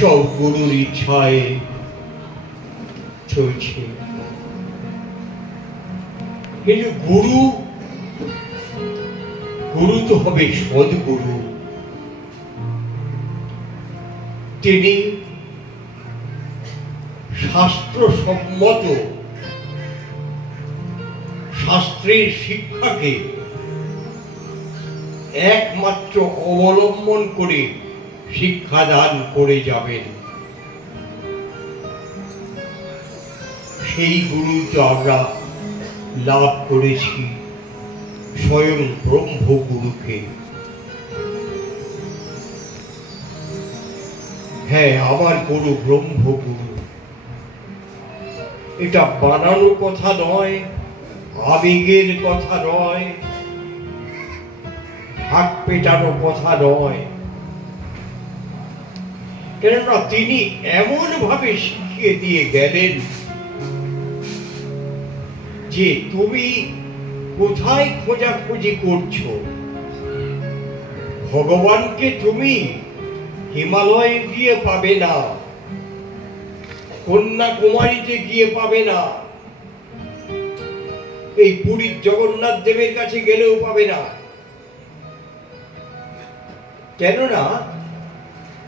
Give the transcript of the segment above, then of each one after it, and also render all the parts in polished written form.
সব গুরুর ইচ্ছায় চলছে। কিন্তু গুরু তো হবে সদ্গুরু। তিনি শাস্ত্রসম্মত শাস্ত্রের শিক্ষাকে একমাত্র অবলম্বন করে শিক্ষাদান করে যাবেন। সেই গুরু তো আমরা লাভ করেছি স্বয়ং ব্রহ্মগুরুকে। হ্যাঁ, আমার গুরু ব্রহ্মগুরু। এটা বানানো কথা নয়, আবেগের কথা নয়, হাত পেটানো কথা নয়। কেননা তিনি এমন ভাবে শিখিয়ে দিয়ে গেলেন যে তুমি কোথায় খোঁজাখুঁজি করছো, ভগবানকে তুমি হিমালয়ে গিয়ে পাবে না, কন্যাকুমারীতে গিয়ে পাবে না, এই পুরীর জগন্নাথ দেবের কাছে গেলেও পাবে না। কেননা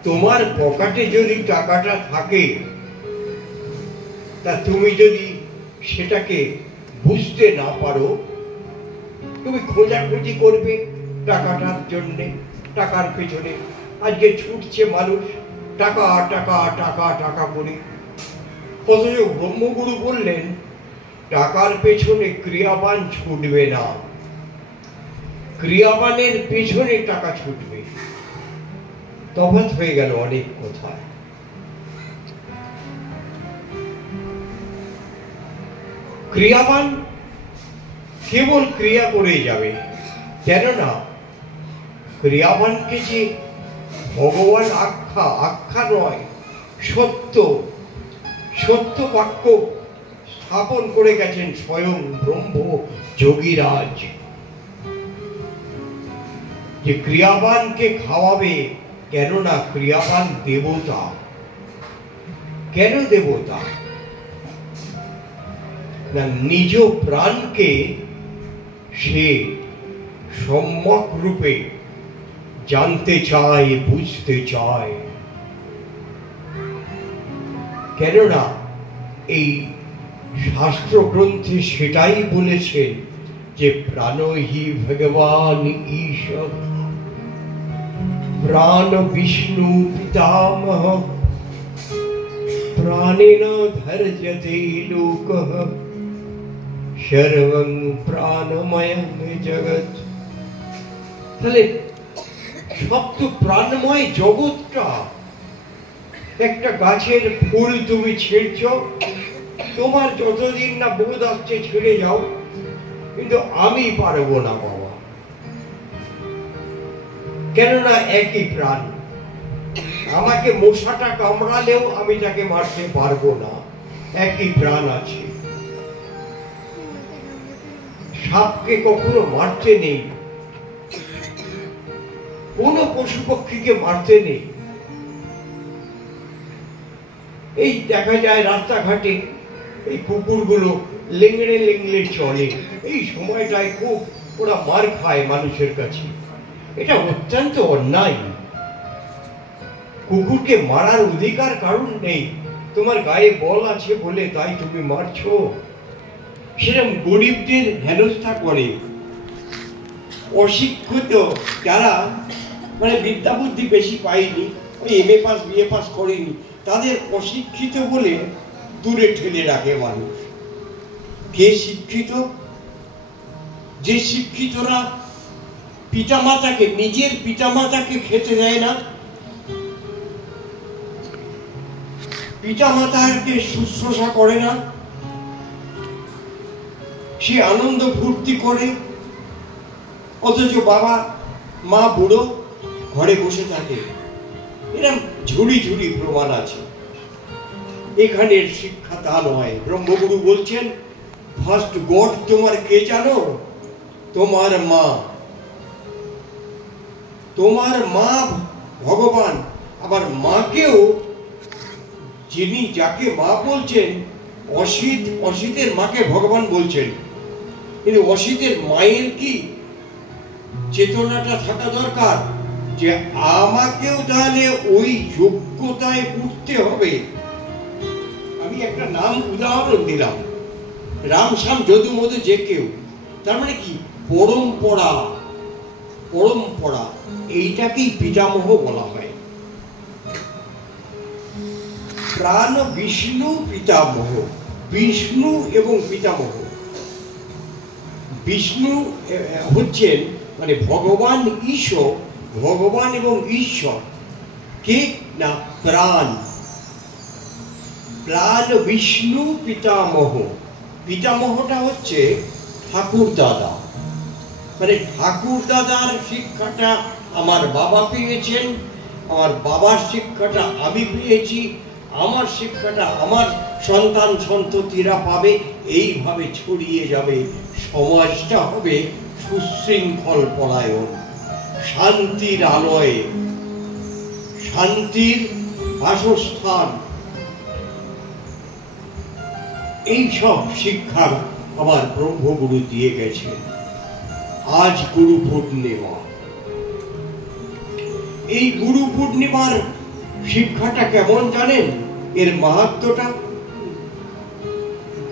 তোমার পকেটে যদি টাকাটা থাকে, তা তুমি যদি সেটাকে বুঝতে না পারো, তুমি খোঁজাখুঁজি করবে টাকাটার জন্যে, টাকার পেছনে। আজকে ছুটছে মানুষ টাকা টাকা টাকা টাকা করে। অথচ ব্রহ্মগুরু বললেন টাকার পেছনে ক্রিয়াবান ছুটবে না, ক্রিয়াবানের পেছনে টাকা ছুটবে। তফাৎ হয়ে গেল অনেক কোথায়। ক্রিয়াবান কেবল ক্রিয়া করে যাবে, কেননা ক্রিয়াবানকে যে ভগবান আখ্যা নয়, সত্য বাক্য স্থাপন করে গেছেন স্বয়ং ব্রহ্ম যোগীরাজ, যে ক্রিয়াবানকে খাওয়াবে। কেননা ক্রিয়াবান দেবতা। কেন দেবতা? না, নিজ প্রাণকে সে সম্যক রূপে জানতে চায়, বুঝতে চায়। কেননা এই শাস্ত্র গ্রন্থে সেটাই বলেছেন যে প্রাণহি ভগবান ঈশ্বর, প্রাণ বিষ্ণু পিতামহ, প্রাণেন ধর্যতে লোকঃ, সর্বং প্রাণময়ং জগৎ। তাহলে সব তো প্রাণময় জগৎটা। একটা গাছের ফুল তুমি ছিঁড়ছ, তোমার যতদিন না বোধ আসছে ছেড়ে যাও, কিন্তু আমি পারবো না বাবা। কেননা একই প্রাণ। আমাকে মশাটা কামড়ালেও আমি তাকে মারতে পারবো না, একই প্রাণ আছে। সাপকে কখনো মারতে নেই, কোন পশু পক্ষীকে মারতে নেই। এই দেখা যায় রাস্তাঘাটে এই কুকুরগুলো লেংড়ে লেংড়ে চলে, এই সময়টায় খুব ওরা মার খায় মানুষের কাছে। এটা অত্যন্ত অন্যায়। কুকুরকে মারার অধিকার কারণ নেই, তোমার গায়ে বল আছে বলে তাই তুমি মারছো। সেরকম গরিবদের হেনস্থা করে, অশিক্ষিত যারা মানে বিদ্যা বুদ্ধি বেশি পায়নি, ওই MA পাস BA পাস করেনি, তাদের অশিক্ষিত বলে দূরে ঠেলে রাখে মানুষ। কে শিক্ষিত? যে শিক্ষিতরা পিতামাতাকে, নিজের পিতামাতাকে খেতে দেয় না, পিতামাতাকে শুশ্রূষা করে না, সে আনন্দ ফুর্তি করে, অথচ বাবা মা বুড়ো ঘরে বসে থাকে। এরকম ঝুড়ি ঝুড়ি প্রমাণ আছে। এখানের শিক্ষা তা নয়। ব্রহ্মগুরু বলছেন ফার্স্ট গড তোমার কে জানো? তোমার মা। তোমার মা ভগবান। আবার মাকেও যিনি যাকে মা বলছেন, অসিত, অসিতের মাকে ভগবান বলছেন, কিন্তু অসিতের মায়ের কি চেতনাটা থাকা দরকার যে আমাকেও তাহলে ওই যোগ্যতায় উঠতে হবে। আমি একটা নাম উদাহরণ দিলাম, রাম শ্যাম যদু মধু যে কেউ, তার মানে কি পরম্পরা, পরম্পরা এইটাকেই পিতামহ বলা হয়। প্রাণ বিষ্ণু পিতামহ, বিষ্ণু এবং পিতামহ। বিষ্ণু হচ্ছেন মানে ভগবান ঈশ্বর, ভগবান এবং ঈশ্বর কে না প্রাণ, প্রাণ বিষ্ণু পিতামহ। পিতামহটা হচ্ছে ঠাকুর দাদা, মানে ঠাকুর দাদার শিক্ষাটা আমার বাবা পেয়েছেন, আমার বাবার শিক্ষাটা আমি পেয়েছি, আমার শিক্ষাটা আমার সন্তান সন্ততিরা পাবে, এইভাবে ছড়িয়ে যাবে, সমাজটা হবে সুশৃঙ্খল পরায়ণ, শান্তির আলয়ে, শান্তির বাসস্থান। এইসব শিক্ষা আমার ব্রহ্মগুরু দিয়ে গেছেন। আজ গুরু পূর্ণিমা, এই গুরু পূর্ণিমার শিক্ষাটা কেমন জানেন? এর মাহাত্ম্যটা,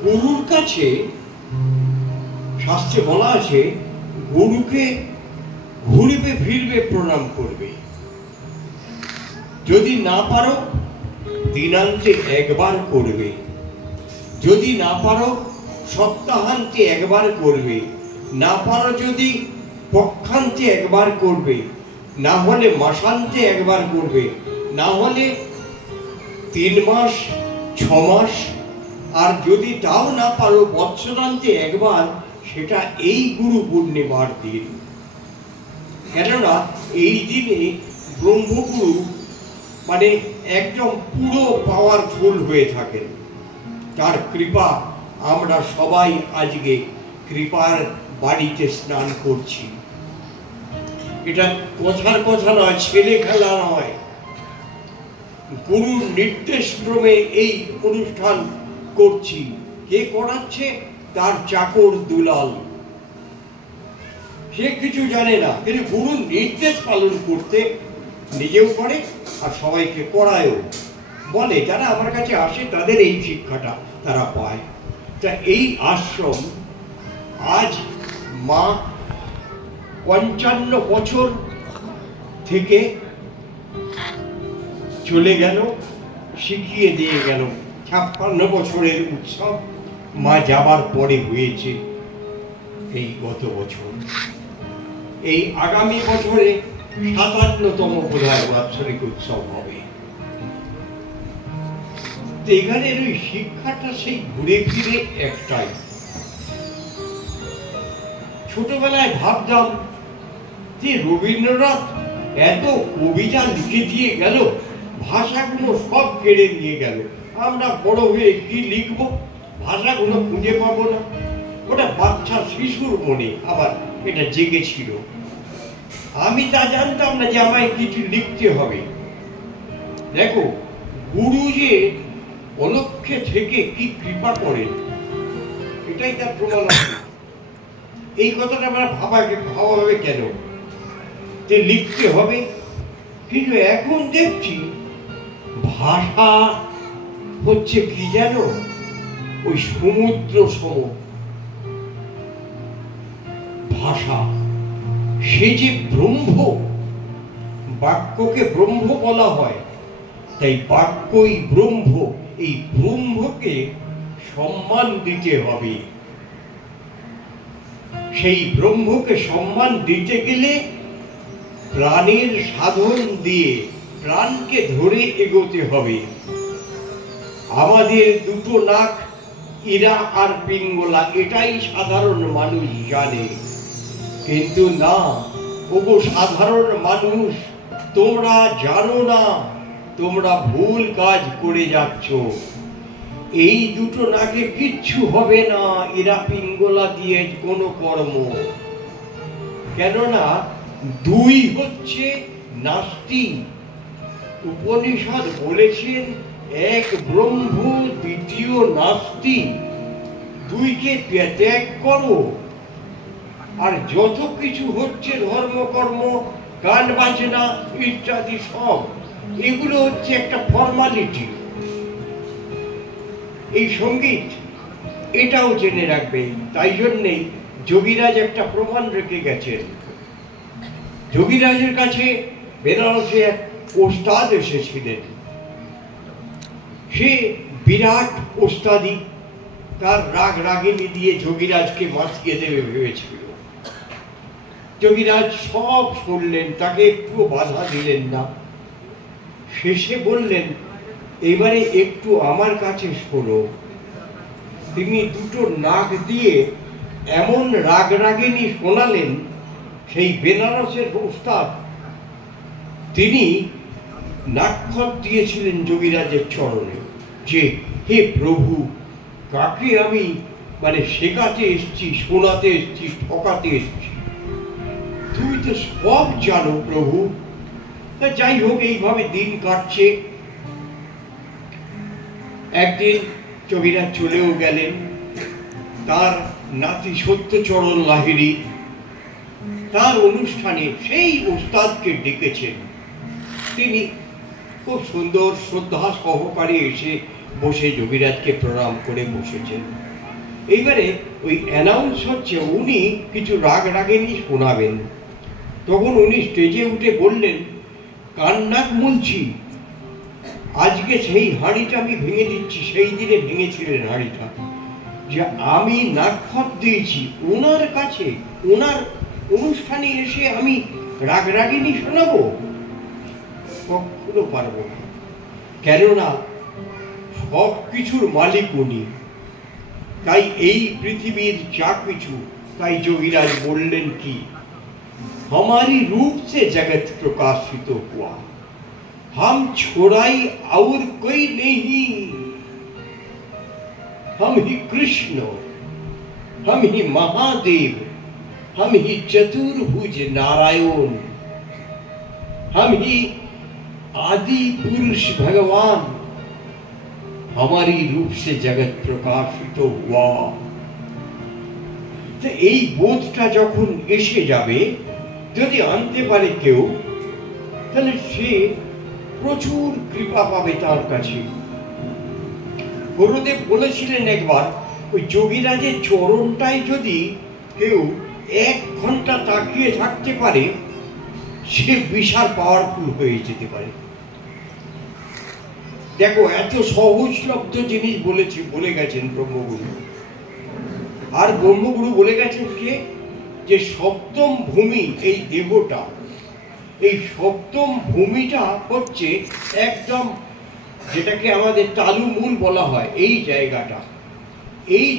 গুরুর কাছে শাস্ত্রে বলা আছে গুরুকে ঘুরবে ফিরবে প্রণাম করবে। যদি না পারো দিনান্তে একবার করবে, যদি না পারো সপ্তাহান্তে একবার করবে, না পারো যদি পক্ষান্তে একবার করবে, না হলে মাসান্তে একবার করবে, না হলে 3 মাস 6 মাস, আর যদি তাও না পারো বৎসরান্তে একবার, সেটা এই গুরু পূর্ণিমার দিন। কেননা এই দিনে ব্রহ্মগুরু মানে একদম পুরো পাওয়ারফুল হয়ে থাকেন। তার কৃপা আমরা সবাই আজকে কৃপার বাড়িতে স্নান করছি। এটা কথার কথা নয়, ছেলে খেলা নয়। গুরুর নির্দেশ ক্রমে এই অনুষ্ঠান করছি। কে করাচ্ছে? তার চাকর দুলাল। সে কিছু জানে না, কিন্তু গুরুর নির্দেশ পালন করতে নিজেও করে আর সবাইকে করায়ও। বলে যারা আমার কাছে আসে তাদের এই শিক্ষাটা তারা পায়। তা এই আশ্রম আজ মা 55 বছর থেকে চলে গেল, শিখিয়ে দিয়ে গেল। 56 বছরের উৎসব মা যাবার পরে হয়েছে এই গত বছর। এই আগামী বছরে 57তম বোধহয় বাৎসরিক উৎসব হবে। এখানের ওই শিক্ষাটা সেই ঘুরে ফিরে একটাই। ছোটবেলায় ভাবতাম যে রবীন্দ্রনাথ এত কবিতা লিখে দিয়ে গেল, ভাষাগুলো সব কেড়ে নিয়ে গেল, আমরা বড় হয়ে কি লিখবো, ভাষাগুলো খুঁজে পাবো না। ওটা বাচ্চা শিশুর মনে আবার এটা জেগেছিল। আমি তা জানতাম না যে আমায় কিছু লিখতে হবে। দেখো গুরু যে অলক্ষ্যে থেকে কি কৃপা করেন, এটাই তার প্রমাণ আছে। এই কথাটা আমরা ভাবা হবে কেন যে লিখতে হবে, কিন্তু এখন দেখছি ভাষা হচ্ছে কি জানো, ওই সমুদ্র সম ভাষা। সে যে ব্রহ্ম, বাক্যকে ব্রহ্ম বলা হয়, তাই বাক্যই ব্রহ্ম। এই ব্রহ্মকে সম্মান দিতে হবে। সেই ব্রহ্মকে সম্মান দিতে গেলে প্রাণের সাধন দিয়ে প্রাণকে ধরে এগোতে হবে। আমাদের দুটো নাক, ইরা আর পিঙ্গলা, এটাই সাধারণ মানুষ জানে। কিন্তু না, ওগো সাধারণ মানুষ, তোমরা জানো না, তোমরা ভুল কাজ করে যাচ্ছ। এই দুটো নাকে কিচ্ছু হবে না ইরা পিঙ্গলা দিয়ে কোনো কর্ম। কেননা দুই হচ্ছে নাস্তি। উপনিষদ বলেছেন এক ব্রহ্ম দ্বিতীয় নাস্তি, দুইকে ত্যাগ করো। আর যত কিছু হচ্ছে ধর্মকর্ম, গান বাজনা ইত্যাদি সব, এগুলো হচ্ছে একটা ফর্মালিটি। এই সঙ্গীত এটাও জেনে রাখবে। তাই জন্যেই যোগীরাজ একটা প্রমাণ রেখে গেছেন। যোগীরাজের কাছে বেনারসে এক ওস্তাদ এসেছিলেন। সে বিরাট ওস্তাদি, তার রাগ রাগিনী দিয়ে যোগীরাজকে মাতিয়ে দেবে ভেবেছিল। যোগীরাজ সব শুনলেন, তাকে একটু বাধা দিলেন না। শেষে বললেন, এবারে একটু আমার কাছে শোনো। তিনি দুটো নাক দিয়ে এমন রাগ রাগিনী শোনালেন, সেই বেনারসের ওস্তাদ তিনি নাক্ষত দিয়েছিলেন যোগীরাজের চরণে যে, হে প্রভু, কাকে আমি শেখাতে এসছি, শোনাতে এসছি, ঠকাতে এসছি? তুমি তো সব জানো প্রভু। তা যাই হোক, এইভাবে দিন কাটছে। একদিন যোগীরাজ চলেও গেলেন। তার নাতি সত্যচরণ লাহিড়ী তার অনুষ্ঠানে সেই ওস্তাদকে ডেকেছেন। তিনি খুব সুন্দর শ্রদ্ধা সহকারে এসে বসে যোগীরাজকে প্রণাম করে বসেছেন। এইবারে ওই অ্যানাউন্স হচ্ছে উনি কিছু রাগ রাগিনী শোনাবেন। তখন উনি স্টেজে উঠে বললেন, কান্নাক মুলছি, আজকে সেই হাঁড়িটা আমি ভেঙে দিচ্ছি। সেই দিনে ভেঙেছিলেন হাঁড়িটা, যে আমি নাক্ষত দিয়েছি ওনার কাছে, ওনার অনুষ্ঠানে এসে আমি রাগ রাগিনী শোনাবো? কখনো পারবো না, কেননা সব কিছুর মালিক উনি। তাই এই পৃথিবীর যা কিছু, তাই যোগীরাজ বললেন কি, हमारी रूप से जगत प्रकाशित हुआ, हम छोड़ाई और कोई नहीं, हम ही कृष्ण, हम ही महादेव, हम ही चतुर्भुज नारायण, हम ही आदि पुरुष भगवान, हमारी रूप से जगत प्रकाशित हुआ। तो এই বোধটা যখন এসে যাবে, যদি আনতে পারে কেউ, তাহলে সে প্রচুর কৃপা পাবে তার কাছে। গুরুদেব বলেছিলেন একবার, ওই যোগীরাজের চরণটায় যদি কেউ 1 ঘন্টা তাকিয়ে থাকতে পারে, সে বিশাল পাওয়ারফুল হয়ে যেতে পারে। দেখো, এত সহজলব্ধ জিনিস বলে গেছেন ব্রহ্মগুরু। আর ব্রহ্মগুরু বলে গেছেন কে, যে সপ্তম ভূমি, এই দেহটা, এই সপ্তম ভূমিটা হচ্ছে একদম যেটাকে আমাদের তালু মূল বলা হয়। এই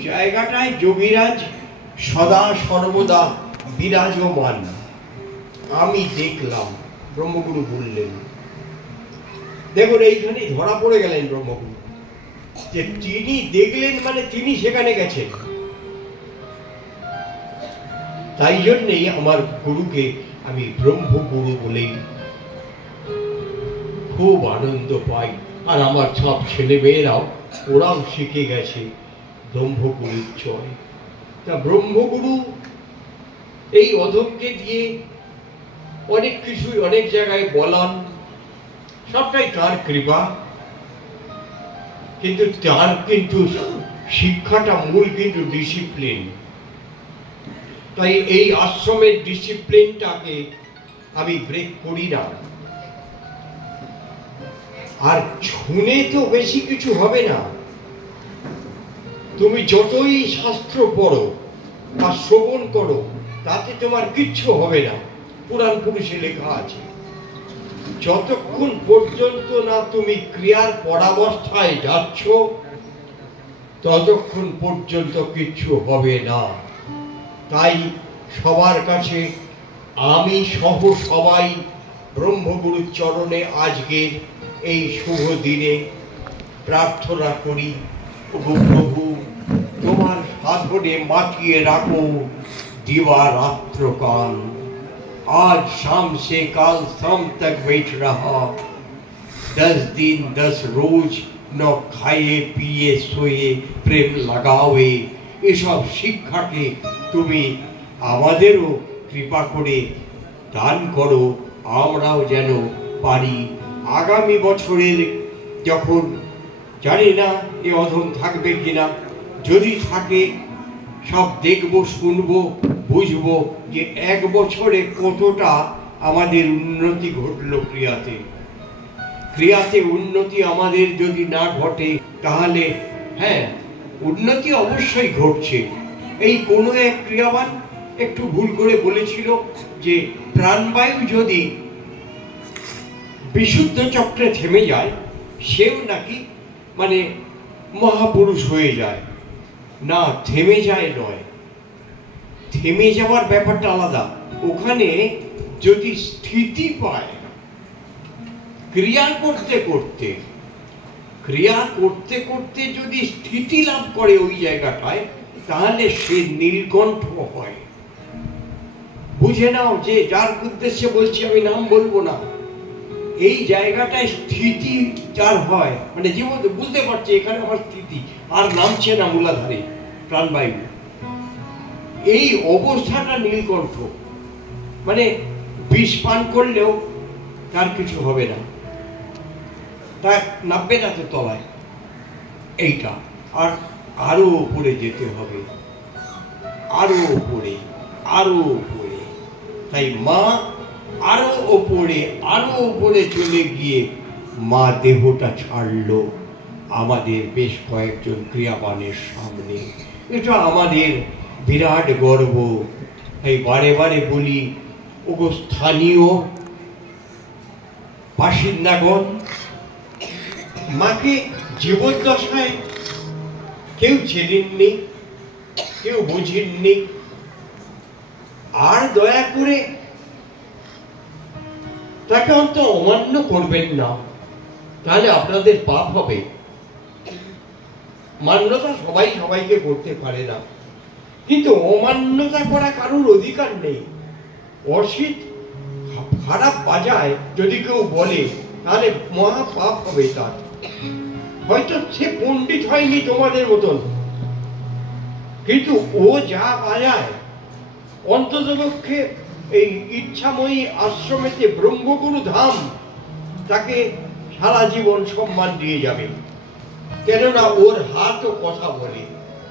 জায়গাটায় যোগীরাজ সদা সর্বদা বিরাজমান। আমি দেখলাম, ব্রহ্মগুরু বললেন। দেখুন, এইখানেই ধরা পড়ে গেলেন ব্রহ্মগুরু, যে তিনি দেখলেন মানে তিনি সেখানে গেছেন। তাই জন্যেই আমার গুরুকে আমি ব্রহ্মগুরু বলেই খুব আনন্দ পাই। আর আমার সব ছেলে মেয়েরাও ওরাও শিখে গেছে ব্রহ্মগুরুর চয়। তা ব্রহ্মগুরু এই অধমকে দিয়ে অনেক কিছুই অনেক জায়গায় বলান, সবটাই তার কৃপা। কিন্তু তার শিক্ষাটা মূল কিন্তু ডিসিপ্লিন। তাই এই আশ্রমের ডিসিপ্লিনটাকে আমি ব্রেক করি না। আর শুনে তো বেশি কিছু হবে না। তুমি যতই শাস্ত্র পড়ো বা শ্রবণ করো, তাতে তোমার কিচ্ছু হবে না। পুরাণ পুরুষে লেখা আছে, যতক্ষণ পর্যন্ত না তুমি ক্রিয়ার পরাবস্থায় যাচ্ছ, ততক্ষণ পর্যন্ত কিচ্ছু হবে না। তাই সবার কাছে আমি সহ সবাই ব্রহ্মগুরুর চরণে আজকের এই শুভ দিনে প্রার্থনা করি, প্রভু তোমার সাধনে মাতিয়ে রাখো दिवारात्र काल। आज शाम से काल शाम तक बैठ रहा, 10 दिन 10 रोज ন খাইয়ে পিয়ে শোয়ে প্রেম লাগাওয়ে, এসব শিক্ষাকে তুমি আমাদেরও কৃপা করে দান করো, আমরাও যেন পারি আগামী বছরের, যখন জানি না এ অধম থাকবে কিনা, যদি থাকে সব দেখব, শুনবো, বুঝবো যে এক বছরে কতটা আমাদের উন্নতি ঘটলো। ক্রিয়াতে উন্নতি আমাদের যদি না ঘটে, তাহলে হ্যাঁ, উন্নতি অবশ্যই ঘটছে। এই কোনো এক ক্রিয়াবান একটু ভুল করে বলেছিল যে প্রাণবায়ু যদি বিশুদ্ধ চক্রে থেমে যায়, সেও নাকি মানে মহাপুরুষ হয়ে যায়। না, থেমে যায় নয়, থেমে যাওয়ার ব্যাপারটা আলাদা। ওখানে যদি স্থিতি পায়, ক্রিয়া করতে করতে যদি স্থিতি লাভ করে ওই জায়গাটায়, তাহলে সে নীলকণ্ঠ হয়। বুঝে নাও যে যার উদ্দেশ্যে বলছি, আমি নাম বলবো না, এই জায়গাটায় স্থিতি যার হয়, মানে জীবন বুঝতে পারছে এখানে আমার স্থিতি, আর নামছে না মূলাধারে প্রাণবায়ু, এই অবস্থাটা নীলকণ্ঠ। মানে বিষ পান করলেও তার কিছু হবে না, তা নামবে না তো তলায়, এইটা। আর আরো উপরে যেতে হবে, আরো উপরে, আরো উপরে। তাই মা আরো উপরে চলে গিয়ে মা দেহটা ছাড়লো আমাদের বেশ কয়েকজন ক্রিয়াবানের সামনে। এটা আমাদের বিরাট গর্ব। তাই বারে বারে বলি, ওগো স্থানীয় বাসিন্দাগণ, মাকে জীবদ্দশায় কেউ চেনেননি, কেউ বোঝেননি, আর দয়া করে তাকে অন্ত অমান্য করবেন না, তাহলে আপনাদের পাপ হবে। মান্যতা সবাই সবাইকে করতে পারে না, কিন্তু অমান্যতা করা কারোর অধিকার নেই। অসিত খারাপ বাজায় যদি কেউ বলে, তাহলে মহা পাপ হবে তার। হয়তো সে পণ্ডিত হয়নি তোমাদের মতন, কিন্তু ও যা বাজায়, অন্ততপক্ষে এই ইচ্ছাময়ী আশ্রমেতে ব্রহ্মগুরু ধাম তাকে সারা জীবন সম্মান দিয়ে যাবে, কেননা ওর হাতও কথা বলে।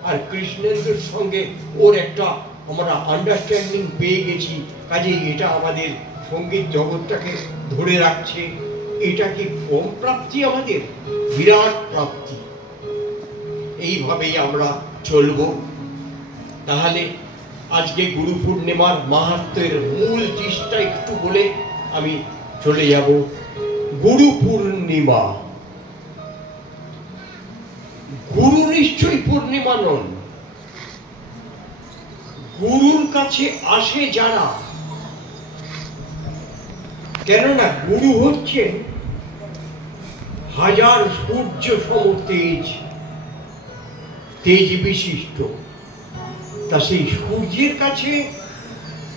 আর কৃষ্ণেন্দ্রের সঙ্গে ওর একটা আমরা আন্ডারস্ট্যান্ডিং পেয়ে গেছি, কাজেই এটা আমাদের সঙ্গীত জগৎটাকে ধরে রাখছে। এটা কি কম প্রাপ্তি? আমাদের বিরাট প্রাপ্তি। এইভাবেই আমরা চলবো। তাহলে আজকে গুরু পূর্ণিমার মাহাত্ম্যের মূল জিনিসটা একটু বলে আমি চলে যাব। গুরু পূর্ণিমা, গুরু নিশ্চয়ই পূর্ণিমা নন। গুরুর কাছে আসে যারা, কেননা গুরু হচ্ছেন হাজার সূর্য সম তেজ বিশিষ্ট। তা সেই সূর্যের কাছে,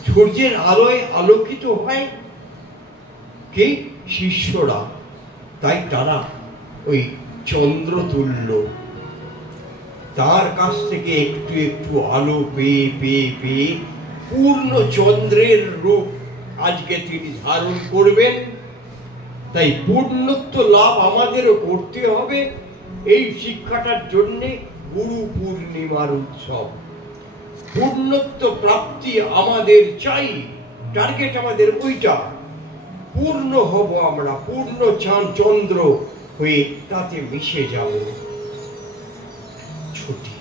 সূর্যের আলোয় আলোকিত হয় কে? শিষ্যরা। তাই তারা ওই চন্দ্র তুল্য, তার কাছ থেকে একটু একটু আলো পেয়ে পেয়ে পেয়ে পূর্ণ চন্দ্রের রূপ আজকে তিনি ধারণ করবেন। তাই পূর্ণত্ব লাভ আমাদেরও করতে হবে। এই শিক্ষাটার জন্যে গুরু পূর্ণিমার উৎসব। পূর্ণত্ব প্রাপ্তি আমাদের চাই, টার্গেট আমাদের ওইটা। পূর্ণ হব আমরা, পূর্ণ চন্দ্র হয়ে তাতে মিশে যাব। ছুটি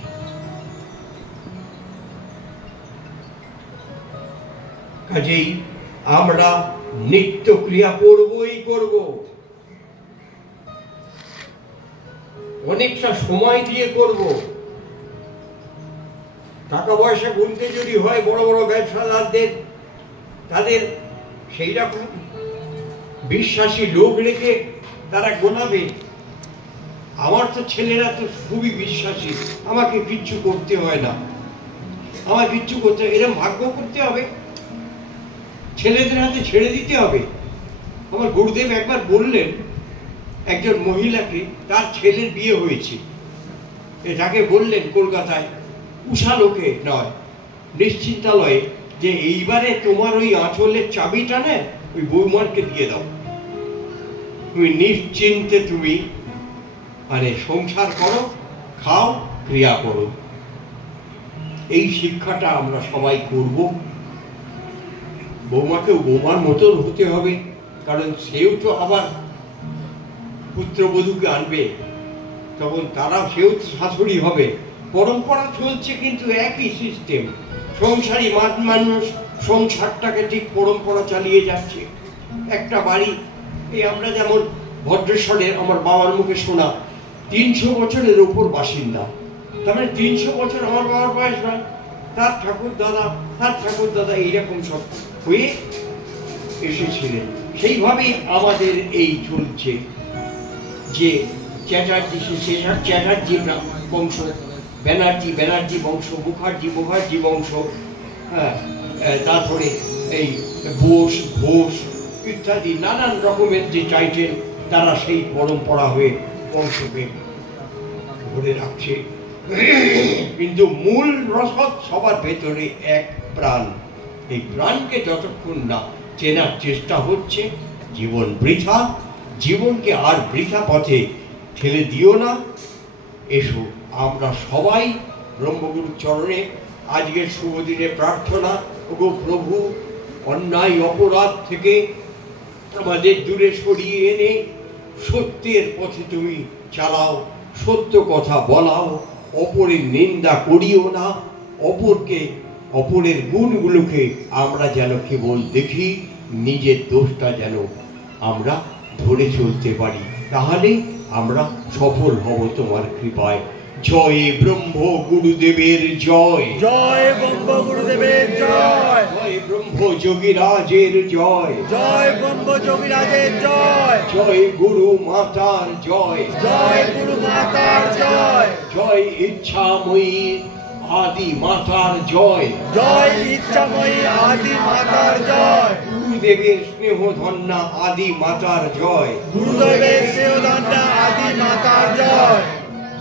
কাজেই আমরা নিত্য ক্রিয়া করবই করব, অনেকটা সময় দিয়ে করব। টাকা পয়সা গুনতে যদি হয় বড় বড় ব্যবসাদারদের, তাদের সেই রকম বিশ্বাসী লোক রেখে তারা গোনাবে। আমার তো ছেলেরা তো খুবই বিশ্বাসী, আমাকে কিচ্ছু করতে হয় না, আমার কিচ্ছু করতে, এরকম ভাগ্য করতে হবে, ছেলেদের হাতে ছেড়ে দিতে হবে। আমার গুরুদেব একবার বললেন একজন মহিলাকে তার ছেলের বিয়ে হয়েছে, তাকে বললেন কলকাতায় উষালোকে নয় নিশ্চিন্তালয়ে যে এইবারে তোমার ওই আঁচলের চাবিটা না ওই বৌমারকে দিয়ে দাও, তুমি নিশ্চিন্তে তুমি মানে সংসার করো, খাও, ক্রিয়া করো। এই শিক্ষাটা আমরা সবাই করব। বৌমাকেও বৌমার মতন হতে হবে, কারণ সেও তো আবার পুত্রবধূকে আনবে, তখন সেও তো শাশুড়ি হবে। পরম্পরা চলছে কিন্তু একই সিস্টেম। সংসারী মানুষ সংসারটাকে ঠিক পরম্পরা চালিয়ে যাচ্ছে। একটা বাড়ি, এই আমরা যেমন ভদ্রেশ্বরের আমার বাবার মুখে শোনা 300 বছরের উপর বাসিন্দা, তার মানে 300 বছর আমার বাবার বয়স নয়, তার ঠাকুর দাদা এইরকম সব হয়ে এসেছিলেন। সেইভাবেই আমাদের এই চলছে যে চ্যাটার্জি বংশ, ব্যানার্জি বংশ, মুখার্জি বংশ, হ্যাঁ, তারপরে এই বোস ঘোষ ইত্যাদি নানান রকমের যে টাইটেল, তারা সেই পরম্পরা হয়ে বংশকে ধরে রাখছে। কিন্তু মূল রসদ সবার ভেতরে এক প্রাণ। এই প্রাণকে যতক্ষণ না চেনার চেষ্টা হচ্ছে, জীবন বৃথা। জীবনকে আর বৃথা পথে ঠেলে দিও না। এসো আমরা সবাই ব্রহ্মগুরুর চরণে আজকের শুভ দিনে প্রার্থনা, ওগো প্রভু, অন্যায় অপরাধ থেকে আমাদের দূরে সরিয়ে এনে সত্যের পথে তুমি চালাও, সত্য কথা বলাও, অপরের নিন্দা করিও না, অপরের গুণগুলোকে আমরা যেন কেবল দেখি, নিজের দোষটা যেন আমরা ধরে চলতে পারি, তাহলে আমরা সফল হব তোমার কৃপায়। জয় ব্রহ্ম গুরুদেবের জয়, জয় ব্রহ্ম গুরুদেবের জয়, জয় ব্রহ্ম যোগীরাজের জয়, জয় ব্রহ্ম যোগীরাজের জয়, জয় গুরু মাতার জয়, জয় গুরু মাতার জয়, জয় ইচ্ছাময়ী আদি মাতার জয়, জয় ইচ্ছাময়ী আদি মাতার জয়, গুরুদেবের স্নেহধন্যা আদি মাতার জয়, গুরুদেবের স্নেহধন্যা আদি মাতার জয়,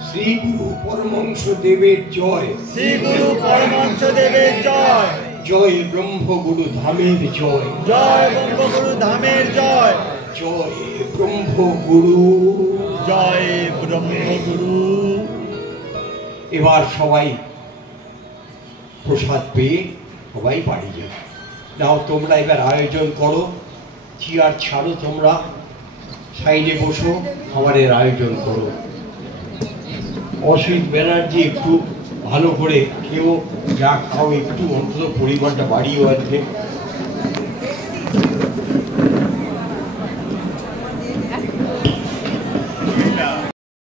শ্রী গুরু পরমহংস দেবের জয়, শ্রী গুরু পরমহংস দেবের জয়, জয় ব্রহ্ম গুরু ধামের জয়, জয় ব্রহ্ম গুরু ধামের জয়, জয় ব্রহ্ম গুরু, জয় ব্রহ্ম গুরু। এবার সবাই প্রসাদ পেয়ে সবাই বাড়ি যাবে। নাও তোমরা এবার আয়োজন করো, চেয়ার ছাড়ো, তোমরা সাইডে বসো, খাবারের আয়োজন করো। অসিত ব্যানার্জি একটু ভালো করে কেউ যা খাও একটু অন্তত পরিমাণটা বাড়িয়েও আছে।